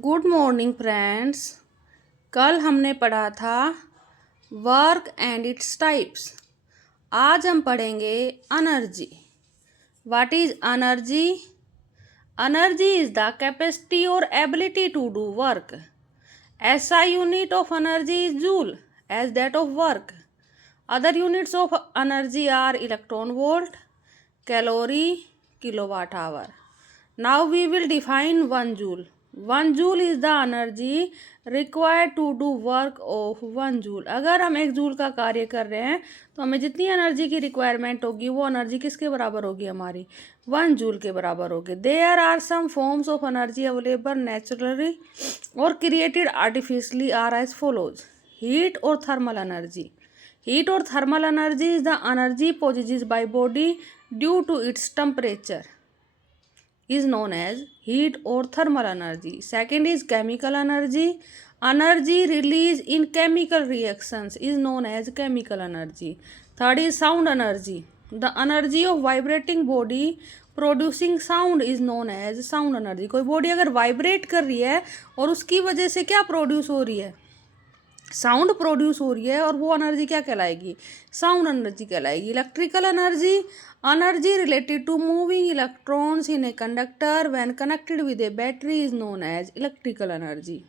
Good morning friends. कल हमने पढ़ा था वर्क एंड इट्स टाइप्स। आज हम पढ़ेंगे energy. What is energy? Energy is the capacity और ability to do work. SI unit of energy is joule as that of work. Other units of energy are electron volt, calorie, kilowatt hour. Now we will define 1 joule. 1 joule is the energy required to do work of 1 joule. अगर हम 1 joule का कार्य कर रहे हैं तो हमें जितनी एनर्जी की रिक्वायरमेंट होगी वो एनर्जी किसके बराबर होगी? हमारी 1 जूल के बराबर होगी। There are some forms of energy available naturally और created artificially are as follows. Heat और थर्मल एनर्जी। हीट और thermal energy is the energy possessed by body due to its temperature is known as heat or thermal energy. Second is chemical energy. Energy released in chemical reactions is known as chemical energy. Third is sound energy. The energy of vibrating body producing sound is known as sound energy. कोई body अगर vibrate कर रही है और उसकी वजह से क्या प्रोड्यूस हो रही है? साउंड प्रोड्यूस हो रही है और वो एनर्जी क्या कहलाएगी? साउंड एनर्जी कहलाएगी। Electrical energy, energy related to moving electrons in a conductor when connected with a battery is known as electrical energy.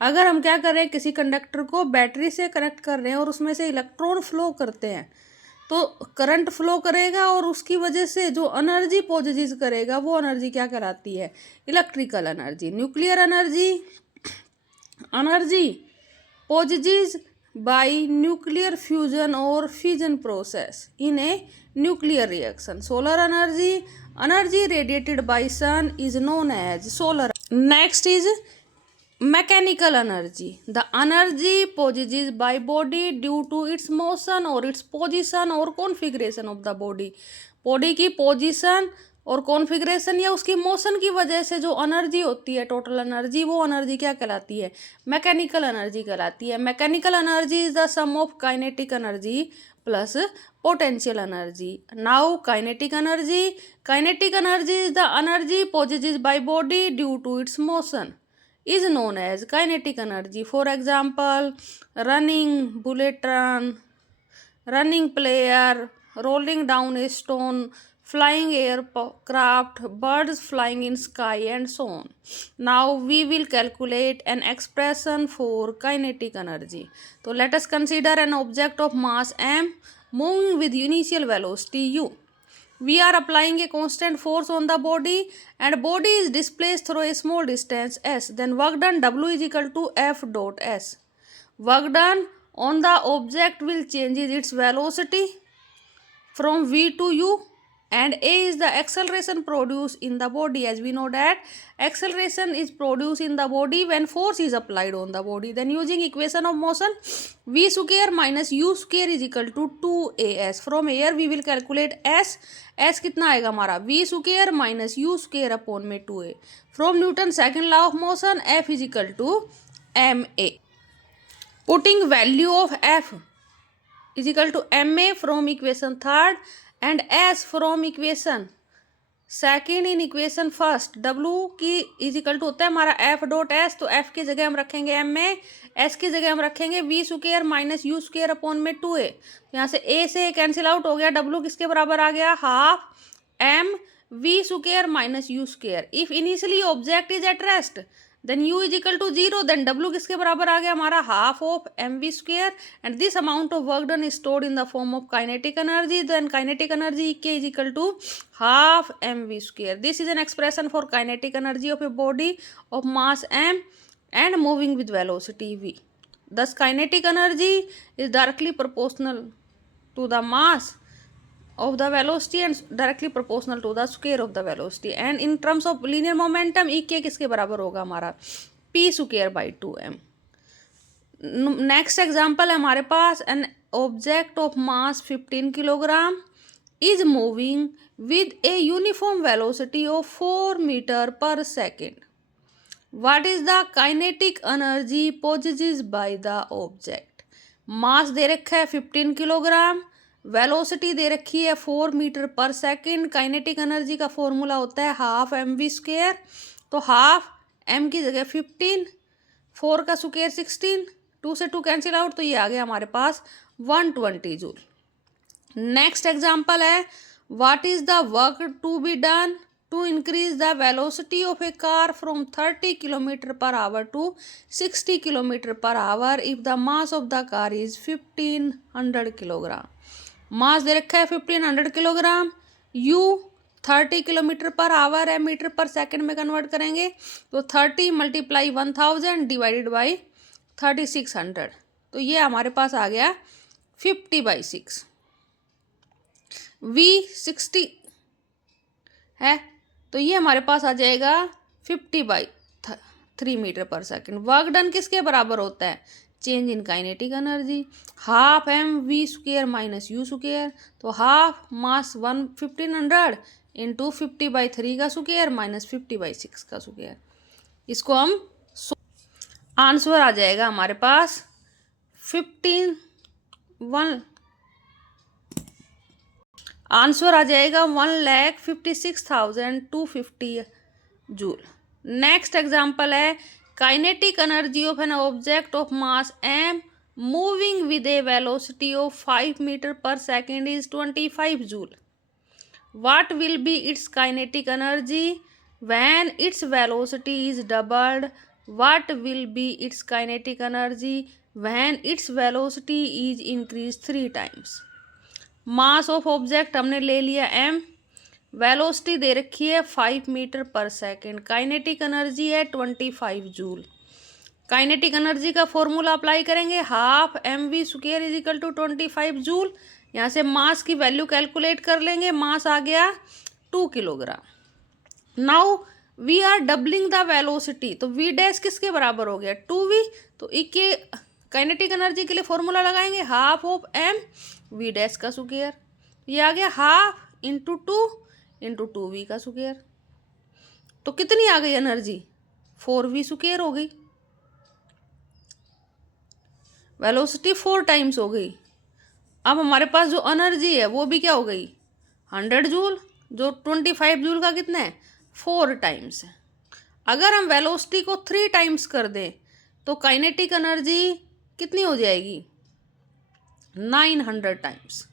अगर हम क्या कर रहे हैं, किसी कंडक्टर को बैटरी से कनेक्ट कर रहे हैं और उसमें से इलेक्ट्रॉन फ्लो करते हैं तो करंट फ्लो करेगा और उसकी वजह से जो एनर्जी पोजेस करेगा वो एनर्जी क्या कहलाती है? Electrical energy. Nuclear energy, energy possessed by nuclear fusion or fission process in a nuclear reaction. Solar energy, energy radiated by sun is known as solar. Next is mechanical energy. The energy possessed by body due to its motion or its position or configuration of the body. Body की position और configuration या उसकी motion की वजह से जो energy होती है, टोटल एनर्जी, वो एनर्जी क्या कहलाती है? मैकेनिकल एनर्जी कहलाती है। Mechanical energy is the sum of kinetic energy plus potential energy. Now kinetic energy, kinetic energy is the energy possessed by body due to its motion is known as kinetic energy. For example, running, bullet run, running player, rolling down a stone, flying aircraft, birds flying in sky, and so on. Now we will calculate an expression for kinetic energy. So let us consider an object of mass m moving with initial velocity u. We are applying a constant force on the body and body is displaced through a small distance s. Then work done W is equal to F dot S. Work done on the object will change its velocity from V to U, and A is the acceleration produced in the body. As we know that acceleration is produced in the body when force is applied on the body. Then using equation of motion, V square minus U square is equal to 2AS. From here we will calculate S. S कितना आएगा हमारा? V square minus U square upon में 2A. From Newton's second law of motion, F is equal to ma. Putting value of F is equal to ma from equation third and S from equation second in equation first. W की is equal to होता है हमारा F dot S, तो F की जगह हम रखेंगे M में, S की जगह हम रखेंगे V square minus U square upon में 2A। तो यहाँ से A से कैंसिल आउट हो गया, W किसके बराबर आ गया? Half M V square minus U square. If initially object is at rest then U is equal to 0, then W किसके बराबर आ गया हमारा? Half of mv square, and this amount of work done is stored in the form of kinetic energy. Then kinetic energy के is equal to half mv square. This is an expression for kinetic energy of a body of mass m and moving with velocity v. Thus kinetic energy is directly proportional to the mass of the velocity and directly proportional to the square of the velocity. And in terms of linear momentum, E k किसके बराबर होगा हमारा? p square by 2m. Next example है हमारे पास, an object of mass 15 kilogram is moving with a uniform velocity of 4 metre per second. What is the kinetic energy possessed by the object? Mass दे रखा है 15 kilogram, velocity दे रखी है 4 metre per second. Kinetic energy का formula होता है half mv square, तो half M की जगह 15, 4 का स्क्वायर 16, 2 से 2 कैंसिल आउट, तो ये आ गया हमारे पास 120 जूल। नेक्स्ट एग्जाम्पल है, what is the work to be done to increase the velocity of a car from 30 kilometre per hour to 60 kilometre per hour if the mass of the car is 1500 kilogram. Mass दे रखा है 1500 kilogram, U 30 kilometre per hour है, metre per second में convert करेंगे तो 30 multiply 1000 divided by 3600, तो ये हमारे पास आ गया 50/6। V 60 है तो ये हमारे पास आ जाएगा 50/3 metre per second. Work done किसके बराबर होता है, change in kinetic energy, half m v square minus u square, तो हाफ मास 1500 इंटू 50/3 का स्क्वेयर माइनस 50/6 का स्क्वेयर। इसको हम आंसर आ जाएगा हमारे पास 1,56,250 जूल। नेक्स्ट एग्जाम्पल है, kinetic energy of an object of mass M moving with a velocity of 5 metre per second is 25 joule. What will be its kinetic energy when its velocity is doubled? What will be its kinetic energy when its velocity is increased 3 times? Mass of object हमने ले लिया m, velocity दे रखी है 5 metre per second, kinetic energy है 25 joule. Kinetic energy का formula apply करेंगे, half m v square is equal to 25 joule. यहाँ से मास की वैल्यू कैलकुलेट कर लेंगे, मास आ गया 2 kilogram. Now we are doubling the velocity, तो वी डैश किसके बराबर हो गया 2v, तो इसके काइनेटिक एनर्जी के लिए फॉर्मूला लगाएंगे, half of m v dash का स्क्वायर, ये आ गया हाफ इंटू 2v का स्क्वायर, तो कितनी आ गई एनर्जी 4v स्क्वायर हो गई, वेलोसिटी 4 टाइम्स हो गई। अब हमारे पास जो एनर्जी है वो भी क्या हो गई 100 जूल, जो 25 जूल का कितना है 4 टाइम्स है। अगर हम वेलोसिटी को 3 टाइम्स कर दें तो काइनेटिक एनर्जी कितनी हो जाएगी 900 टाइम्स,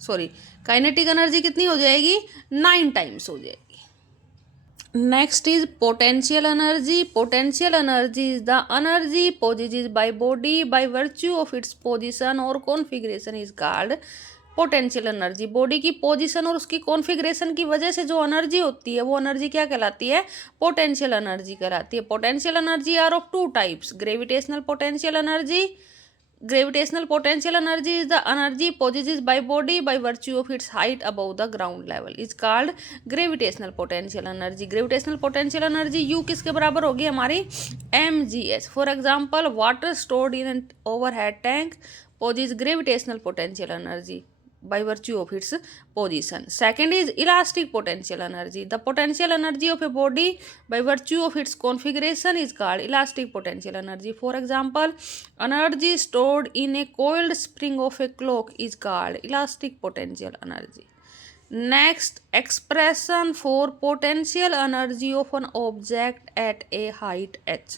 सॉरी काइनेटिक एनर्जी कितनी हो जाएगी 9 टाइम्स हो जाएगी। Next is potential energy. Potential energy is the energy possessed by body by virtue of its position or configuration is called potential energy. Body की position और उसकी कॉन्फ़िगरेशन की वजह से जो एनर्जी होती है वो एनर्जी क्या कहलाती है पोटेंशियल एनर्जी कहलाती है। Potential energy are of 2 types, gravitational potential energy. Gravitational potential energy is the energy possessed by body by virtue of its height above the ground level is called gravitational potential energy. Gravitational potential energy U किसके बराबर होगी हमारी mgs। For example, water stored in an overhead tank possesses gravitational potential energy by virtue of its position. Second is elastic potential energy. The potential energy of a body by virtue of its configuration is called elastic potential energy. For example, energy stored in a coiled spring of a clock is called elastic potential energy. Next, expression for potential energy of an object at a height h.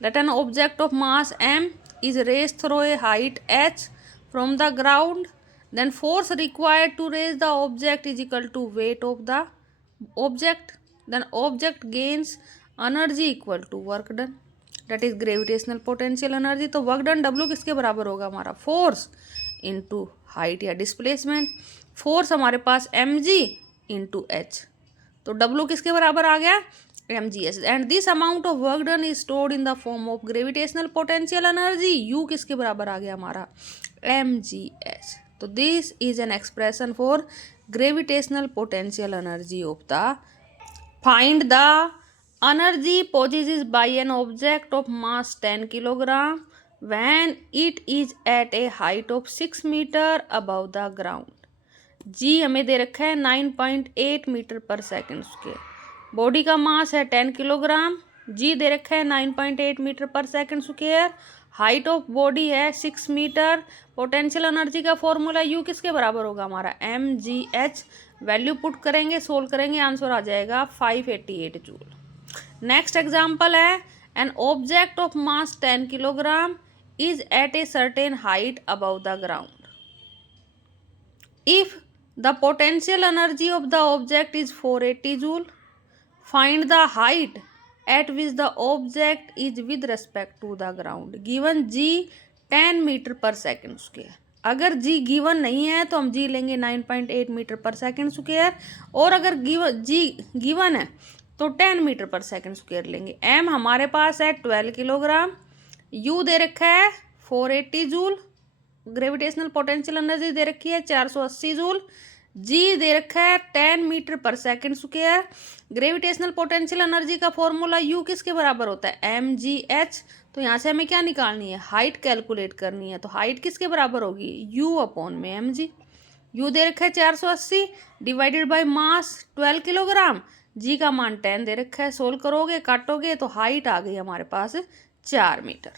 Let an object of mass m is raised through a height h from the ground. Then force required to raise the object is equal to weight of the object. Then object gains energy equal to work done, that is gravitational potential energy. तो work done W किसके बराबर होगा हमारा force into height या displacement. Force हमारे पास mg into h, तो W किसके बराबर आ गया mgs। And this amount of work done is stored in the form of gravitational potential energy. U किसके बराबर आ गया हमारा mgs। तो this is an expression for gravitational potential energy of the. Find the energy possessed by an object of mass 10 kilogram when it is at a height of 6 meter above the ground. G हमें दे रखा है 9.8 metre per second square, body का मास है 10 kilogram, G दे रखा है 9.8 metre per second square, height of body है 6 metre. Potential energy का formula U किसके बराबर होगा हमारा mgh। वैल्यू पुट करेंगे सोल्व करेंगे आंसर आ जाएगा 588 जूल। नेक्स्ट एग्जाम्पल है, an object of mass 10 kilogram is at a certain height above the ground. If the potential energy of the object is 480 joule, find the height at which the object is with respect to the ground. Given g 10 metre per second square. अगर g given नहीं है तो हम जी लेंगे 9.8 metre per second square, और अगर g given है तो 10 मीटर पर सेकेंड स्क्वेयर लेंगे। एम हमारे पास है 12 किलोग्राम, यू दे रखा है 480 जूल, ग्रेविटेशनल पोटेंशियल एनर्जी दे रखी है 480 जूल, जी दे रखा है 10 metre per second square. Gravitational potential energy का फॉर्मूला यू किसके बराबर होता है, एम जी एच। तो यहाँ से हमें क्या निकालनी है, हाइट कैलकुलेट करनी है। तो हाइट किसके बराबर होगी, यू अपॉन में एम जी। यू दे रखा है 480 डिवाइडेड बाय मास 12 किलोग्राम, जी का मान 10 दे रखा है। सोल्व करोगे काटोगे तो हाइट आ गई हमारे पास 4 मीटर।